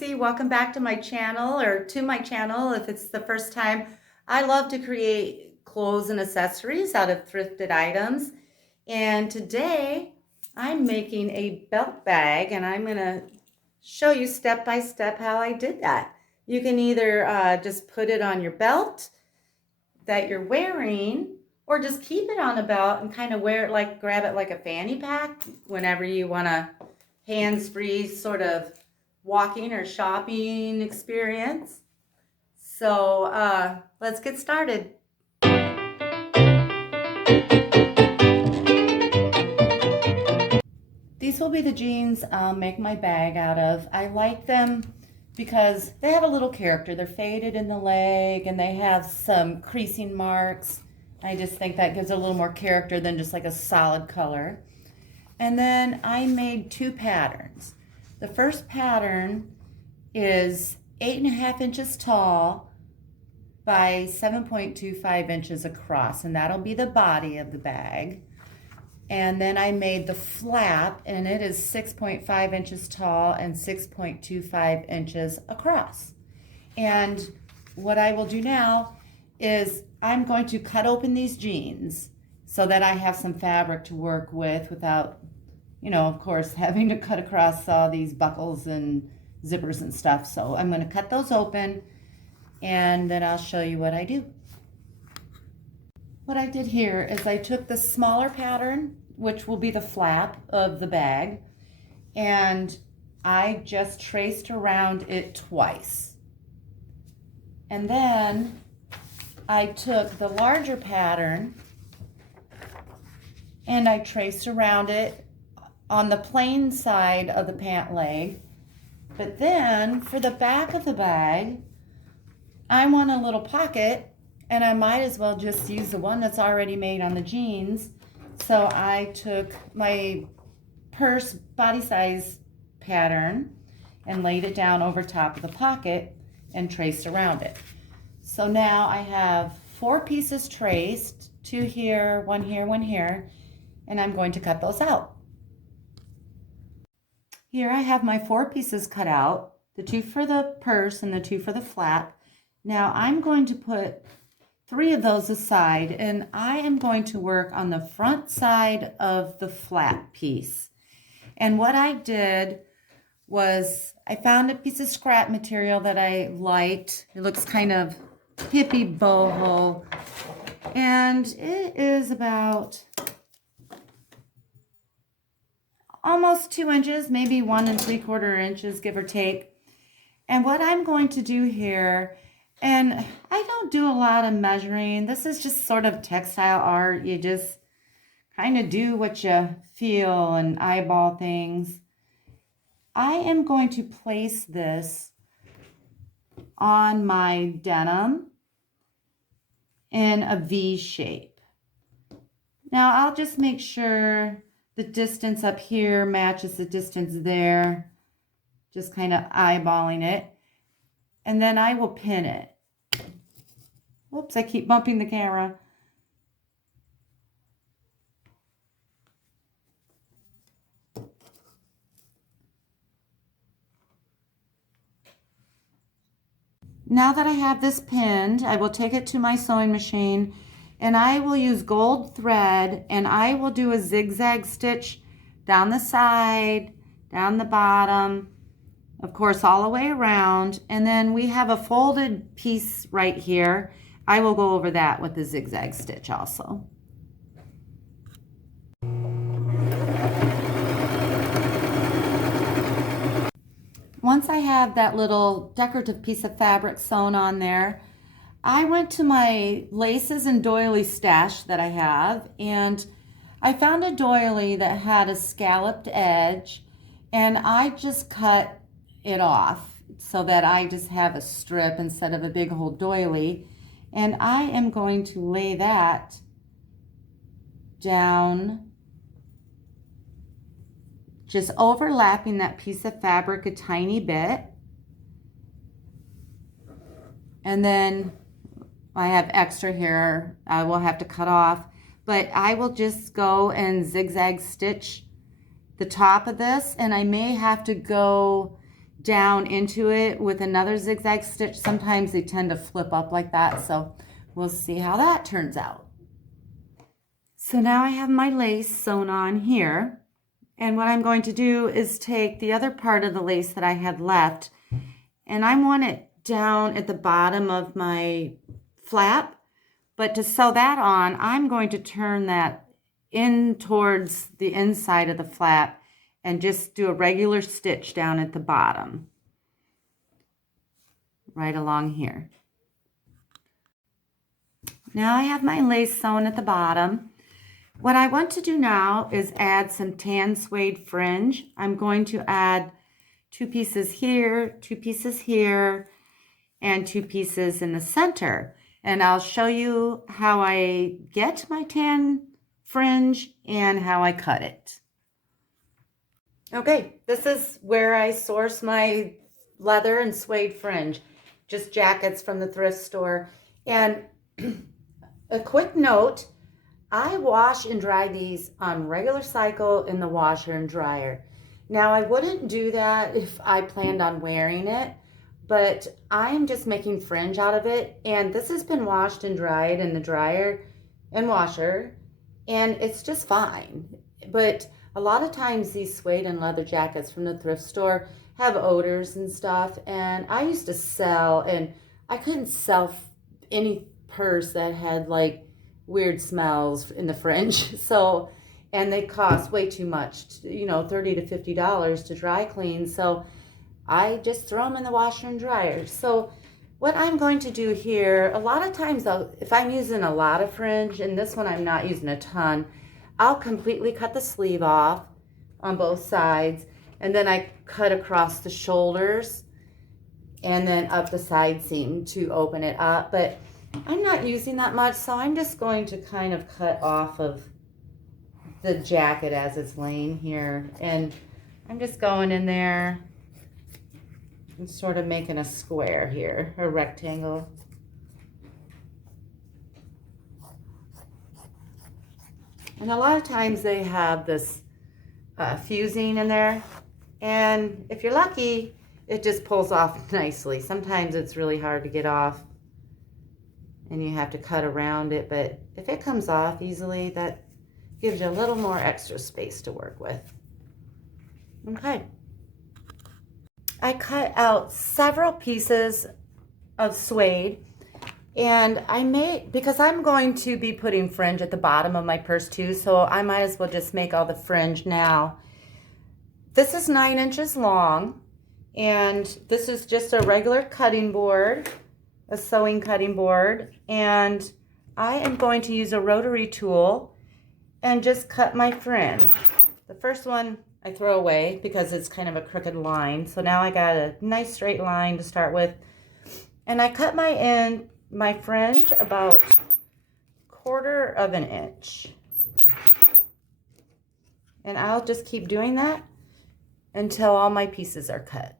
Tracy. Welcome back to my channel, or to my channel if it's the first time. I love to create clothes and accessories out of thrifted items. And today I'm making a belt bag, and I'm going to show you step by step how I did that. You can either just put it on your belt that you're wearing, or just keep it on a belt and kind of wear it like, grab it like a fanny pack whenever you want to hands-free sort of walking or shopping experience. So let's get started. These will be the jeans I'll make my bag out of. I like them because they have a little character. They're faded in the leg and they have some creasing marks. I just think that gives it a little more character than just like a solid color. And then I made two patterns. The first pattern is 8.5 inches tall by 7.25 inches across, and that'll be the body of the bag. And then I made the flap, and it is 6.5 inches tall and 6.25 inches across. And what I will do now is I'm going to cut open these jeans so that I have some fabric to work with without, of course, having to cut across all these buckles and zippers and stuff. So I'm going to cut those open, and then I'll show you what I do. What I did here is I took the smaller pattern, which will be the flap of the bag, and I just traced around it twice. And then I took the larger pattern and I traced around it on the plain side of the pant leg. But then for the back of the bag, I want a little pocket, and I might as well just use the one that's already made on the jeans. So I took my purse body size pattern and laid it down over top of the pocket and traced around it. So now I have 4 pieces traced, 2 here, 1 here, 1 here, and I'm going to cut those out. Here I have my 4 pieces cut out, the 2 for the purse and the 2 for the flap. Now I'm going to put 3 of those aside, and I am going to work on the front side of the flap piece. And what I did was I found a piece of scrap material that I liked. It looks kind of hippie boho, and it is about almost 2 inches, maybe 1 3/4 inches, give or take. And what I'm going to do here, and I don't do a lot of measuring. This is just sort of textile art. You just kind of do what you feel and eyeball things. I am going to place this on my denim in a V shape. Now I'll just make sure the distance up here matches the distance there, just kind of eyeballing it, and then I will pin it. Whoops, I keep bumping the camera. Now that I have this pinned, I will take it to my sewing machine, and I will use gold thread, and I will do a zigzag stitch down the side, down the bottom, of course all the way around, and then we have a folded piece right here. I will go over that with the zigzag stitch also. Once I have that little decorative piece of fabric sewn on there, I went to my laces and doily stash that I have, and I found a doily that had a scalloped edge, and I just cut it off so that I just have a strip instead of a big whole doily. And I am going to lay that down, just overlapping that piece of fabric a tiny bit. And then I have extra here I will have to cut off, but I will just go and zigzag stitch the top of this, and I may have to go down into it with another zigzag stitch. Sometimes they tend to flip up like that, so we'll see how that turns out. So now I have my lace sewn on here, and what I'm going to do is take the other part of the lace that I had left, and I want it down at the bottom of my flap, but to sew that on, I'm going to turn that in towards the inside of the flap and just do a regular stitch down at the bottom, right along here. Now I have my lace sewn at the bottom. What I want to do now is add some tan suede fringe. I'm going to add 2 pieces here, 2 pieces here, and 2 pieces in the center. And I'll show you how I get my tan fringe and how I cut it. Okay, this is where I source my leather and suede fringe, just jackets from the thrift store. And a quick note, I wash and dry these on regular cycle in the washer and dryer. Now I wouldn't do that if I planned on wearing it, but I am just making fringe out of it, and this has been washed and dried in the dryer and washer, and it's just fine. But a lot of times these suede and leather jackets from the thrift store have odors and stuff, and I used to sell, and I couldn't sell any purse that had like weird smells in the fringe. So, and they cost way too much, you know, $30 to $50 to dry clean. So I just throw them in the washer and dryer. So what I'm going to do here, a lot of times if I'm using a lot of fringe, and this one I'm not using a ton, I'll completely cut the sleeve off on both sides, and then I cut across the shoulders and then up the side seam to open it up. But I'm not using that much, so I'm just going to kind of cut off of the jacket as it's laying here, and I'm just going in there and sort of making a square here, a rectangle. And a lot of times they have this fusing in there, and if you're lucky, it just pulls off nicely. Sometimes it's really hard to get off and you have to cut around it, but if it comes off easily, that gives you a little more extra space to work with. Okay. I cut out several pieces of suede, and I made, because I'm going to be putting fringe at the bottom of my purse too, so I might as well just make all the fringe now. This is 9 inches long, and this is just a regular cutting board, a sewing cutting board, and I am going to use a rotary tool and just cut my fringe. The first one I throw away because it's kind of a crooked line, so now I got a nice straight line to start with, and I cut my fringe about 1/4 of an inch, and I'll just keep doing that until all my pieces are cut.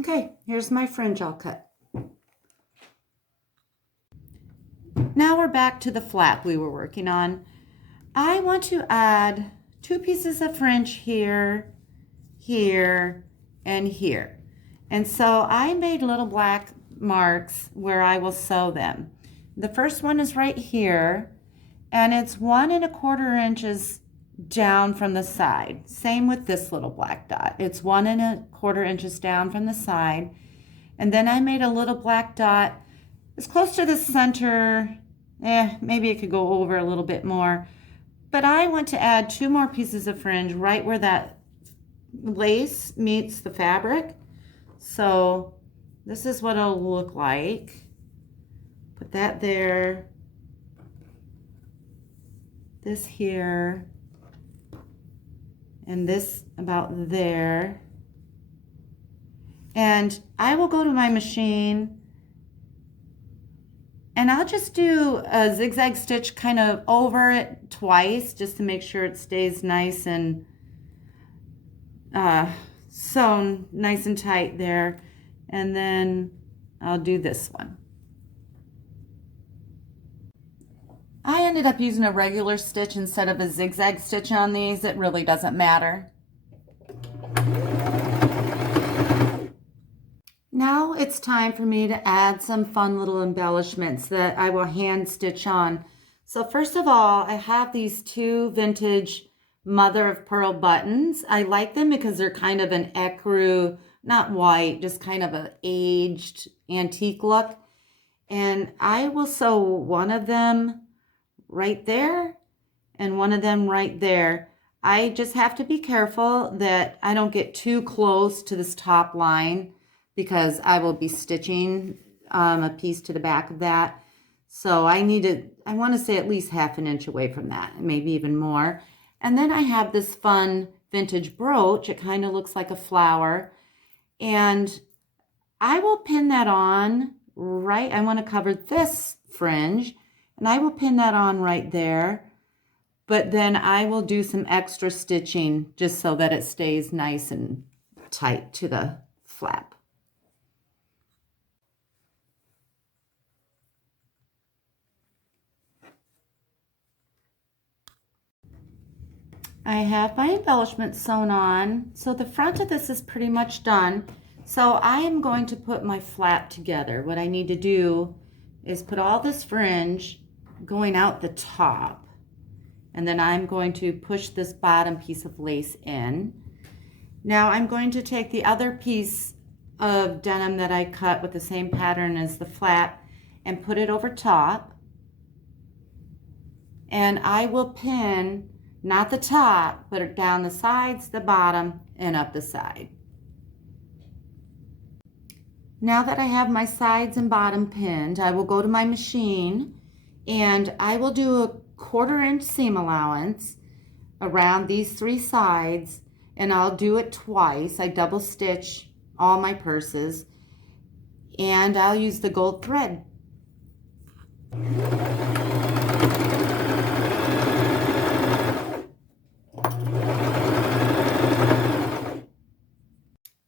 Okay, here's my fringe all cut. Now we're back to the flap we were working on. I want to add 2 pieces of fringe here, here, and here. And so I made little black marks where I will sew them. The first one is right here, and it's 1 1/4 inches down from the side. Same with this little black dot. It's 1 1/4 inches down from the side. And then I made a little black dot as close to the center. Maybe it could go over a little bit more. But I want to add 2 more pieces of fringe right where that lace meets the fabric. So this is what it'll look like. Put that there. This here. And this about there. And I will go to my machine and I'll just do a zigzag stitch kind of over it twice just to make sure it stays nice and sewn nice and tight there. And then I'll do this one. I ended up using a regular stitch instead of a zigzag stitch on these. It really doesn't matter. Now it's time for me to add some fun little embellishments that I will hand stitch on. So first of all, I have these two vintage mother of pearl buttons. I like them because they're kind of an ecru, not white, just kind of an aged antique look. And I will sew one of them right there and one of them right there. I just have to be careful that I don't get too close to this top line because I will be stitching a piece to the back of that. So I want to say at least half an inch away from that, maybe even more. And then I have this fun vintage brooch. It kind of looks like a flower. And I will pin that on right, I want to cover this fringe, and I will pin that on right there. But then I will do some extra stitching just so that it stays nice and tight to the flap. I have my embellishment sewn on, so the front of this is pretty much done. So I am going to put my flap together. What I need to do is put all this fringe going out the top, and then I'm going to push this bottom piece of lace in. Now I'm going to take the other piece of denim that I cut with the same pattern as the flap and put it over top, and I will pin not the top, but down the sides, the bottom, and up the side. Now that I have my sides and bottom pinned, I will go to my machine and I will do a 1/4 inch seam allowance around these three sides, and I'll do it twice. I double stitch all my purses, and I'll use the gold thread.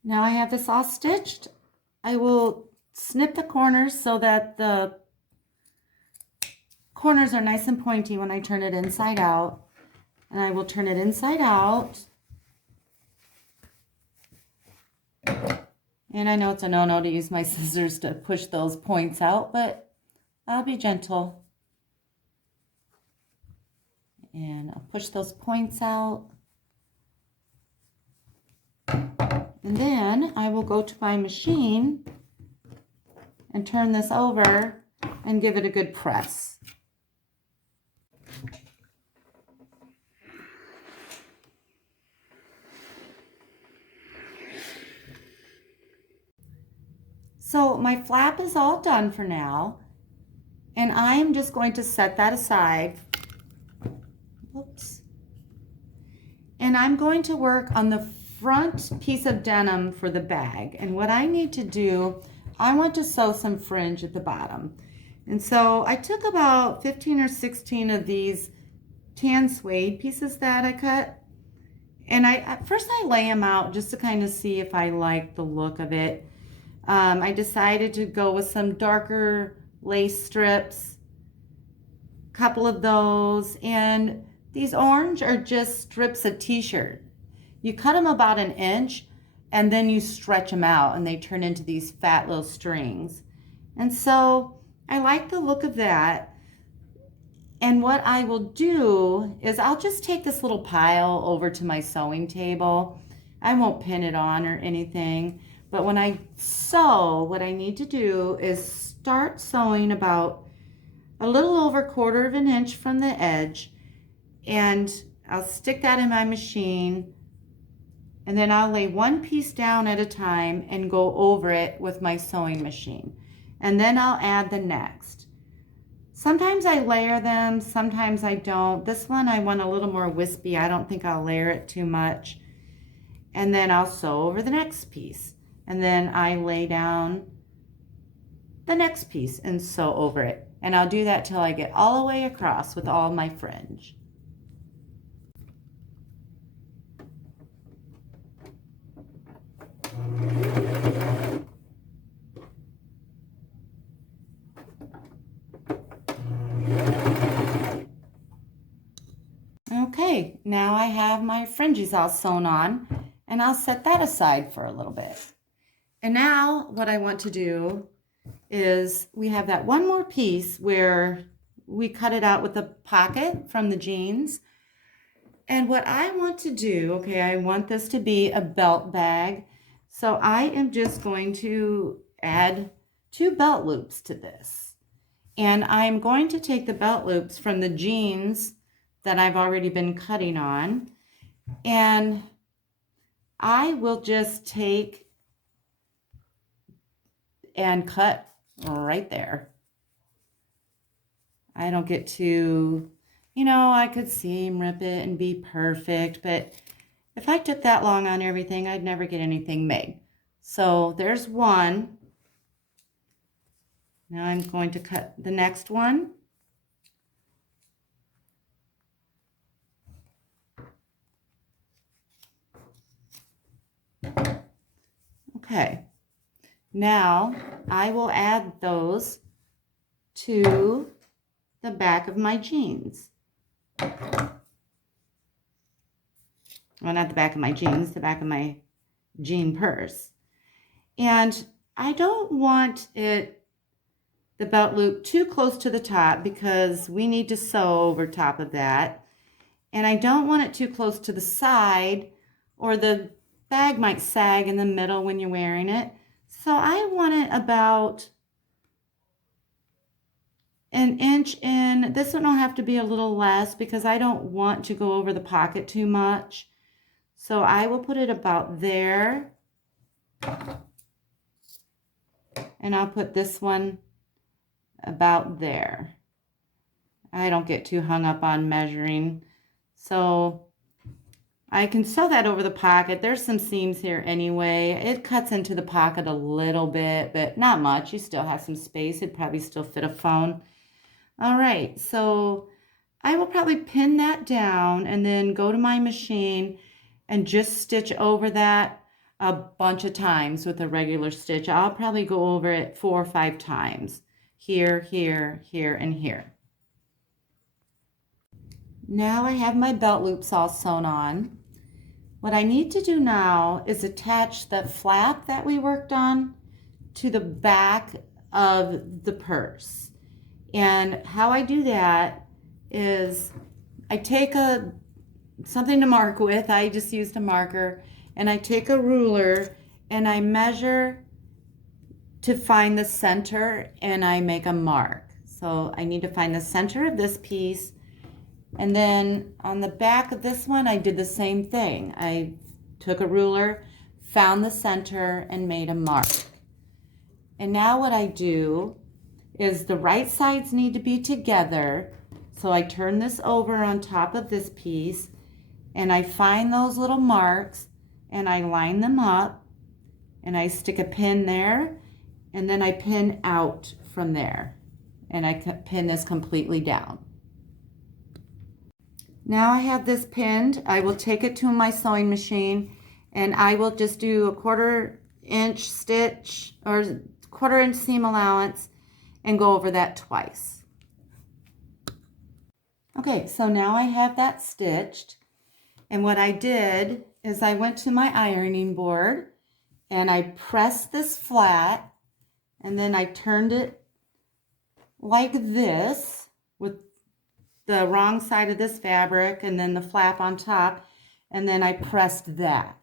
Now I have this all stitched. I will snip the corners so that the corners are nice and pointy when I turn it inside out. And I will turn it inside out. And I know it's a no-no to use my scissors to push those points out, but I'll be gentle. And I'll push those points out. And then I will go to my machine and turn this over and give it a good press. So my flap is all done for now, and I am just going to set that aside. Oops. And I'm going to work on the front piece of denim for the bag. And what I need to do, I want to sew some fringe at the bottom. And so I took about 15 or 16 of these tan suede pieces that I cut. And at first I lay them out just to kind of see if I like the look of it. I decided to go with some darker lace strips, a couple of those, and these orange are just strips of t-shirt. You cut them about 1 inch and then you stretch them out and they turn into these fat little strings. And so I like the look of that. And what I will do is I'll just take this little pile over to my sewing table. I won't pin it on or anything, but when I sew, what I need to do is start sewing about a little over 1/4 inch from the edge, and I'll stick that in my machine. And then I'll lay one piece down at a time and go over it with my sewing machine. And then I'll add the next. Sometimes I layer them, sometimes I don't. This one I want a little more wispy. I don't think I'll layer it too much. And then I'll sew over the next piece. And then I lay down the next piece and sew over it. And I'll do that till I get all the way across with all my fringe. Okay, now I have my fringes all sewn on, and I'll set that aside for a little bit. And now what I want to do is we have that one more piece where we cut it out with the pocket from the jeans. And what I want to do, okay, I want this to be a belt bag. So I am just going to add 2 belt loops to this. And I'm going to take the belt loops from the jeans that I've already been cutting on, and I will just take and cut right there. I don't get to, you know, I could seam rip it and be perfect, but if I took that long on everything, I'd never get anything made. So there's one. Now I'm going to cut the next one. Okay. Now I will add those to the back of my jeans. Well, not the back of my jeans, the back of my jean purse. And I don't want the belt loop too close to the top because we need to sew over top of that. And I don't want it too close to the side, or the bag might sag in the middle when you're wearing it. So I want it about an inch in. This one will have to be a little less because I don't want to go over the pocket too much. So I will put it about there. And I'll put this one about there. I don't get too hung up on measuring. So I can sew that over the pocket. There's some seams here anyway. It cuts into the pocket a little bit, but not much. You still have some space. It'd probably still fit a phone. All right, so I will probably pin that down and then go to my machine and just stitch over that a bunch of times with a regular stitch. I'll probably go over it 4 or 5 times. Here, here, here, and here. Now I have my belt loops all sewn on. What I need to do now is attach the flap that we worked on to the back of the purse. And how I do that is I take something to mark with. I just used a marker, and I take a ruler and I measure to find the center, and I make a mark. So I need to find the center of this piece. And then on the back of this one, I did the same thing. I took a ruler, found the center, and made a mark. And now what I do is the right sides need to be together. So I turn this over on top of this piece, and I find those little marks, and I line them up, and I stick a pin there, and then I pin out from there, and I pin this completely down. Now I have this pinned. I will take it to my sewing machine, and I will just do a 1/4 inch stitch or 1/4 inch seam allowance and go over that twice. Okay, so now I have that stitched, and what I did is I went to my ironing board and I pressed this flat, and then I turned it like this with the wrong side of this fabric and then the flap on top, and then I pressed that.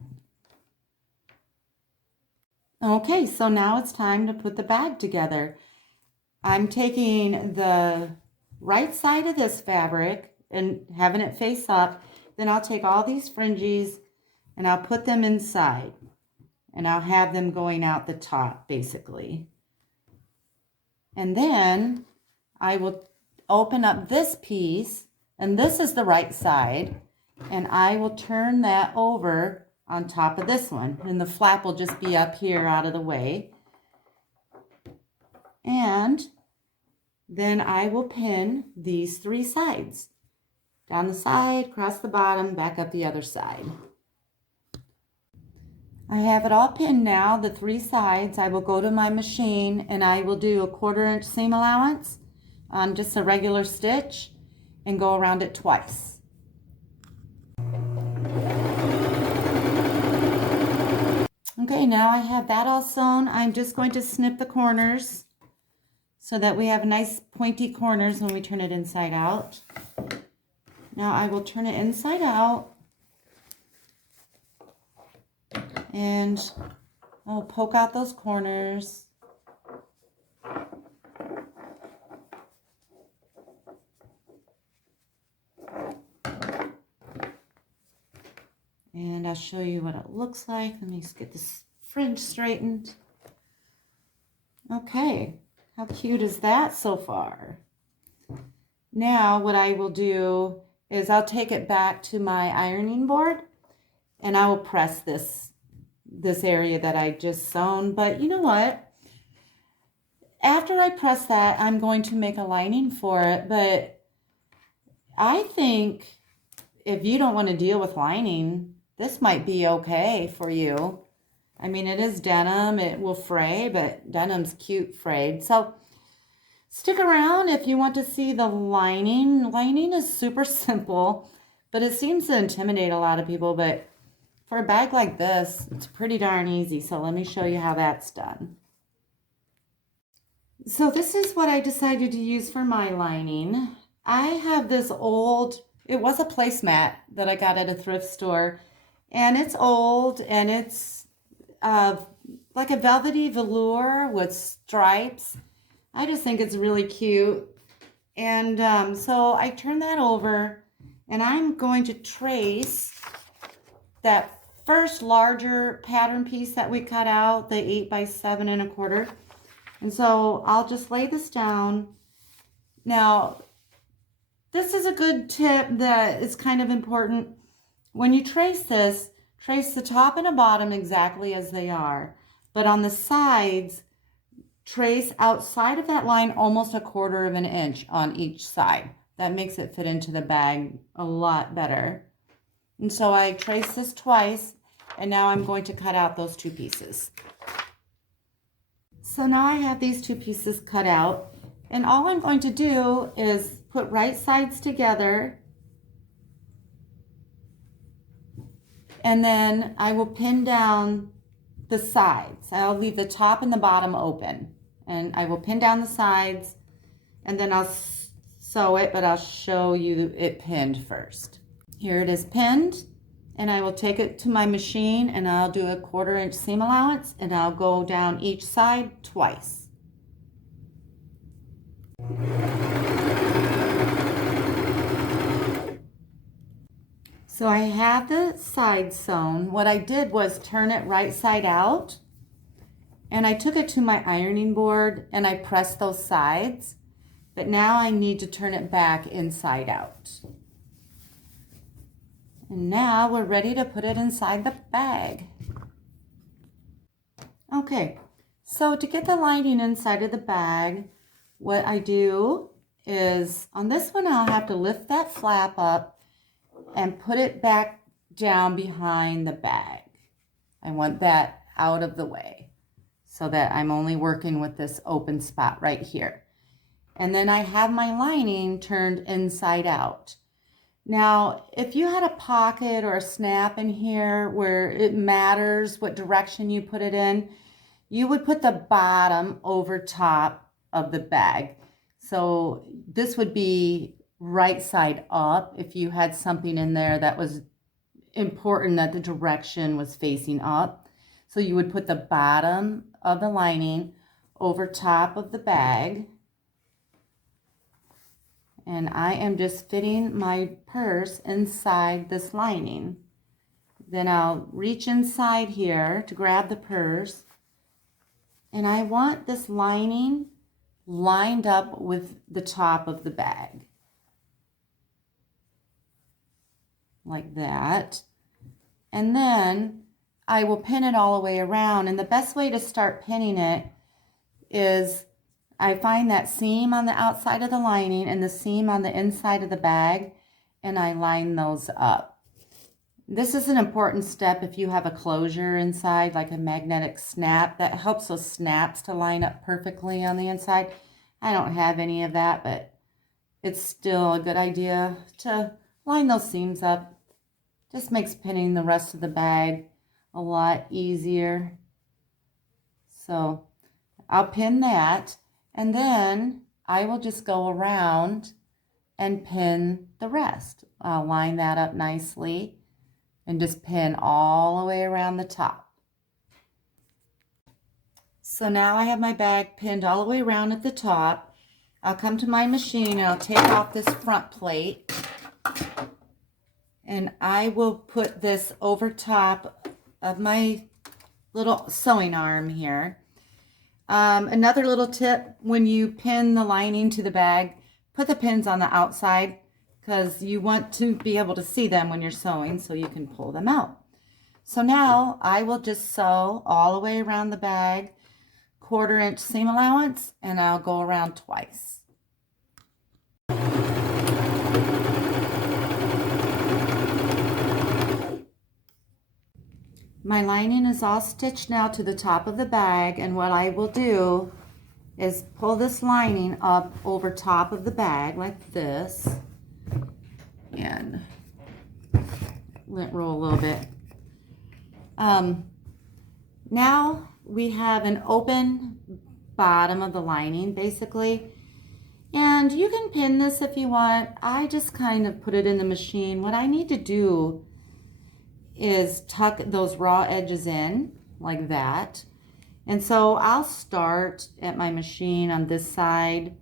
Okay, so now it's time to put the bag together. I'm taking the right side of this fabric and having it face up. Then I'll take all these fringes and I'll put them inside, and I'll have them going out the top basically. And then I will open up this piece, and this is the right side, and I will turn that over on top of this one, and the flap will just be up here out of the way. And then I will pin these 3 sides, down the side, across the bottom, back up the other side. I have it all pinned now, the 3 sides. I will go to my machine and I will do a 1/4 inch seam allowance on just a regular stitch and go around it twice. Okay, now I have that all sewn. I'm just going to snip the corners so that we have nice pointy corners when we turn it inside out. Now I will turn it inside out and I'll poke out those corners. And I'll show you what it looks like. Let me just get this fringe straightened. Okay, how cute is that so far? Now what I will do is I'll take it back to my ironing board and I will press this area that I just sewn. But you know what? After I press that, I'm going to make a lining for it. But I think if you don't want to deal with lining, this might be okay for you. I mean, it is denim. It will fray, but denim's cute frayed. So stick around if you want to see the lining. Lining is super simple, but it seems to intimidate a lot of people. But for a bag like this, it's pretty darn easy. So let me show you how that's done. So this is what I decided to use for my lining. I have this old, it was a placemat that I got at a thrift store. And it's old and it's like a velvety velour with stripes. I just think it's really cute. And so I turned that over and I'm going to trace that first larger pattern piece that we cut out, the 8 by 7 1/4. And so I'll just lay this down. Now, this is a good tip that is kind of important. When you trace this, trace the top and the bottom exactly as they are. But on the sides, trace outside of that line almost 1/4 inch on each side. That makes it fit into the bag a lot better. And so I traced this twice, and now I'm going to cut out those 2 pieces. So now I have these 2 pieces cut out, and all I'm going to do is put right sides together, and then I will pin down the sides. I'll leave the top and the bottom open, and I will pin down the sides, and then I'll sew it, but I'll show you it pinned first. Here it is pinned, and I will take it to my machine and I'll do a 1/4 inch seam allowance, and I'll go down each side twice. So I have the side sewn. What I did was turn it right side out, and I took it to my ironing board and I pressed those sides, but now I need to turn it back inside out. And now we're ready to put it inside the bag. Okay, so to get the lining inside of the bag, what I do is on this one I'll have to lift that flap up and put it back down behind the bag. I want that out of the way so that I'm only working with this open spot right here. And then I have my lining turned inside out. Now, if you had a pocket or a snap in here where it matters what direction you put it in, you would put the bottom over top of the bag. So this would be right side up if you had something in there that was important that the direction was facing up. So you would put the bottom of the lining over top of the bag. And I am just fitting my purse inside this lining. Then I'll reach inside here to grab the purse. And I want this lining lined up with the top of the bag. Like that. And then I will pin it all the way around. And the best way to start pinning it is I find that seam on the outside of the lining and the seam on the inside of the bag, and I line those up. This is an important step if you have a closure inside, like a magnetic snap. That helps those snaps to line up perfectly on the inside. I don't have any of that, but it's still a good idea to line those seams up. Just makes pinning the rest of the bag a lot easier. So I'll pin that, and then I will just go around and pin the rest. I'll line that up nicely and just pin all the way around the top. So now I have my bag pinned all the way around at the top. I'll come to my machine and I'll take off this front plate, and I will put this over top of my little sewing arm here. Another little tip, when you pin the lining to the bag, put the pins on the outside because you want to be able to see them when you're sewing so you can pull them out. So now I will just sew all the way around the bag, 1/4 inch seam allowance, and I'll go around twice. My lining is all stitched now to the top of the bag, and what I will do is pull this lining up over top of the bag like this, and let it roll a little bit. Now we have an open bottom of the lining basically, and you can pin this if you want. I just kind of put it in the machine. What I need to do is tuck those raw edges in like that. And so I'll start at my machine on this side.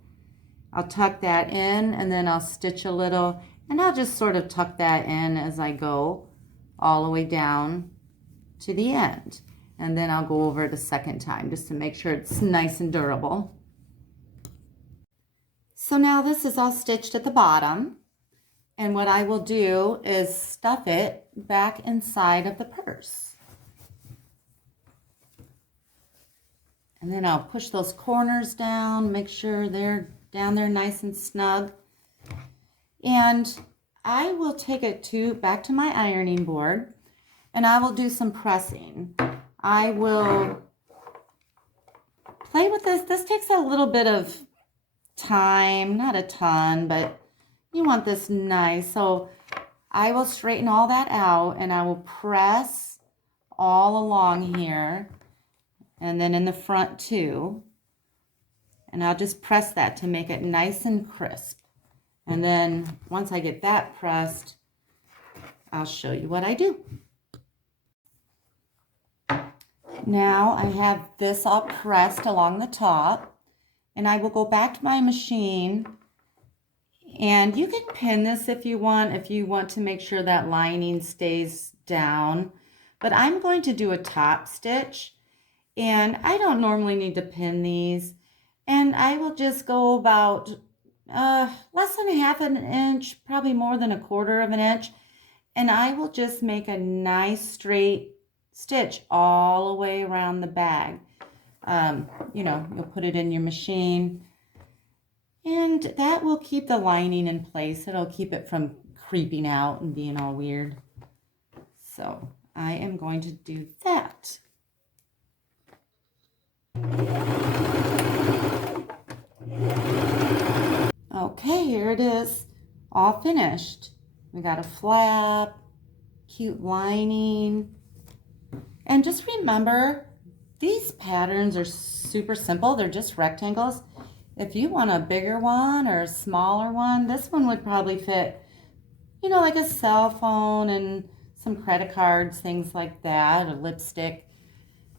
I'll tuck that in, and then I'll stitch a little, and I'll just sort of tuck that in as I go all the way down to the end. And then I'll go over it a second time just to make sure it's nice and durable. So now this is all stitched at the bottom. And what I will do is stuff it back inside of the purse. And then I'll push those corners down, make sure they're down there nice and snug. And I will take it back to my ironing board, and I will do some pressing. I will play with this. This takes a little bit of time, not a ton, but you want this nice. So I will straighten all that out, and I will press all along here, and then in the front too. And I'll just press that to make it nice and crisp. And then once I get that pressed, I'll show you what I do. Now I have this all pressed along the top, and I will go back to my machine. And you can pin this if you want to make sure that lining stays down. But I'm going to do a top stitch, and I don't normally need to pin these. And I will just go about less than 1/2 inch, probably more than 1/4 of an inch. And I will just make a nice straight stitch all the way around the bag. You'll put it in your machine, and that will keep the lining in place. It'll keep it from creeping out and being all weird. So I am going to do that. Okay, here it is, all finished. We got a flap, cute lining. And just remember, these patterns are super simple. They're just rectangles. If you want a bigger one or a smaller one, this one would probably fit, like a cell phone and some credit cards, things like that, a lipstick.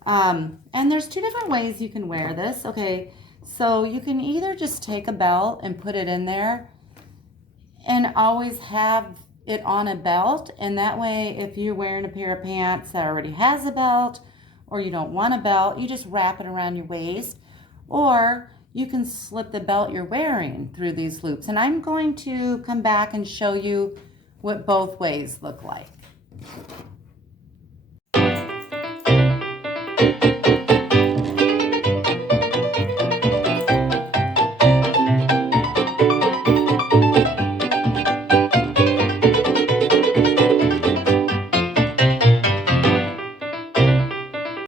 And there's 2 different ways you can wear this. Okay, so you can either just take a belt and put it in there and always have it on a belt. And that way, if you're wearing a pair of pants that already has a belt, or you don't want a belt, you just wrap it around your waist. Or you can slip the belt you're wearing through these loops. And I'm going to come back and show you what both ways look like.